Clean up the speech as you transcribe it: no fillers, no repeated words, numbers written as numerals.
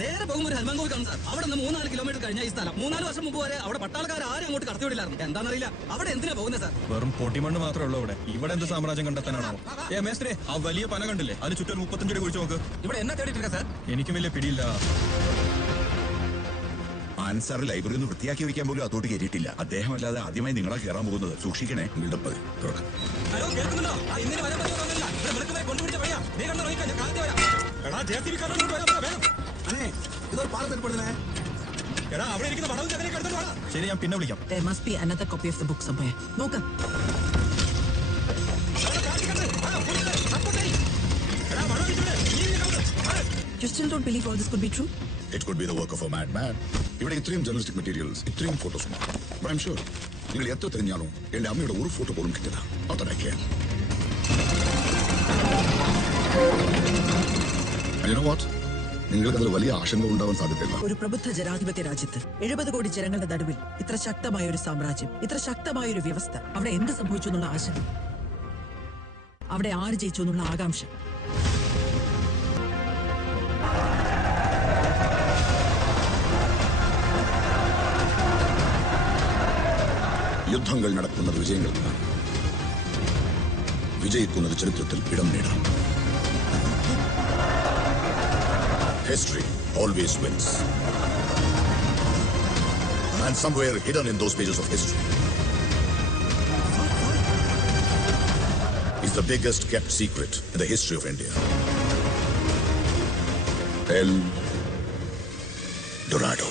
നേരെ പോകുമ്പോൾ ഒരു ഹനുമാൻ കോവിൽ കാണും സാർ. അവിടെ നിന്ന് 3-4 കിലോമീറ്റർ കഴിഞ്ഞ ഈ സ്ഥലം 3-4 വർഷം മുമ്പ് വരെ അവിടെ പട്ടാളക്കാർ ആരും അങ്ങോട്ട് കടത്തിവിടില്ലായിരുന്നു. എന്താണെന്നറിയില്ല. അവിടെ എന്തിനാ പോകുന്നത് സാർ? വെറും പൊട്ടിമണ്ണ് മാത്രമേ ഉള്ളൂ ഇവിടെ എന്ത് സാമ്രാജ്യം കണ്ടെത്താനാണോ? മേസ്ത്രി, ആ വലിയ പന കണ്ടില്ലേ? അതിന് ചുറ്റും 35 അടി കുഴിച്ചു നോക്ക്. ഇവിടെ എന്നാ തേടിയിട്ടില്ല സാർ? എനിക്കും വലിയ പിടിയില്ല. ആൻസാർ ലൈബ്രറി ഒന്ന് വൃത്തിയാക്കി വെക്കാൻ പോലും അതോട്ട് കയറിയിട്ടില്ല. അദ്ദേഹം അല്ലാതെ ആദ്യമായി നിങ്ങളെ കയറാൻ പോകുന്നത്. സൂക്ഷിക്കണേ. ഹലോ, കേൾക്കുന്നുണ്ടോ? ഇന്നലെ വരാൻ പറ്റുമെന്നില്ല. ഇവിടെ വെളുക്കുന്നവരെ കൊണ്ടുപിടിച്ച വഴിയാ. നീ കണ്ടോ? ഞാൻ കാലത്തെ വരാം. എടാ, JCB കാരനോട് വരാം. വേണം. അല്ലേ, ഇതൊരു പാലത്തെപ്പെടുന്നേ. എടാ, അവിടെ ഇരിക്കുന്ന പടവും ചതിനൊക്കെ എടുത്തിട്ട് വേണം. ശരി, ഞാൻ പിന്നെ വിളിക്കാം. There must be another copy of the book somewhere. നോക്ക്. You still don't believe all this could be true? It could be the work of a madman. ഇവിടെ ഇത്രയും ജേർണലിസ്റ്റിക് മെറ്റീരിയൽസ്, ഇത്രയും ഫോട്ടോസ് ഉണ്ട്. But I'm sure നിങ്ങൾ എത്ര തിരഞ്ഞാലും എന്റെ അമ്മയുടെ ഒരു ഫോട്ടോ പോലും കിട്ടില്ല. അതൊക്കെ You know what? നിങ്ങൾക്ക് അതിൽ വലിയ ആശങ്ക ഉണ്ടാവാൻ സാധ്യതയില്ല. ഒരു പ്രബുദ്ധ ജനാധിപത്യ രാജ്യത്ത് 70 കോടി ജനങ്ങളുടെ നടുവിൽ ഇത്ര ശക്തമായ ഒരു സാമ്രാജ്യം, ഇത്ര ശക്തമായ ഒരു വ്യവസ്ഥ, അവിടെ എന്ത് സംഭവിച്ചു എന്നുള്ള ആശങ്ക, അവിടെ ആര് ജയിച്ചു എന്നുള്ള ആകാംക്ഷ. യുദ്ധങ്ങൾ നടക്കുന്നത് വിജയങ്ങൾക്കാണ്. വിജയിക്കുന്നത് ചരിത്രത്തിൽ ഇടം നേടാം. History always wins. And somewhere hidden in those pages of history is the biggest kept secret in the history of India. El Dorado.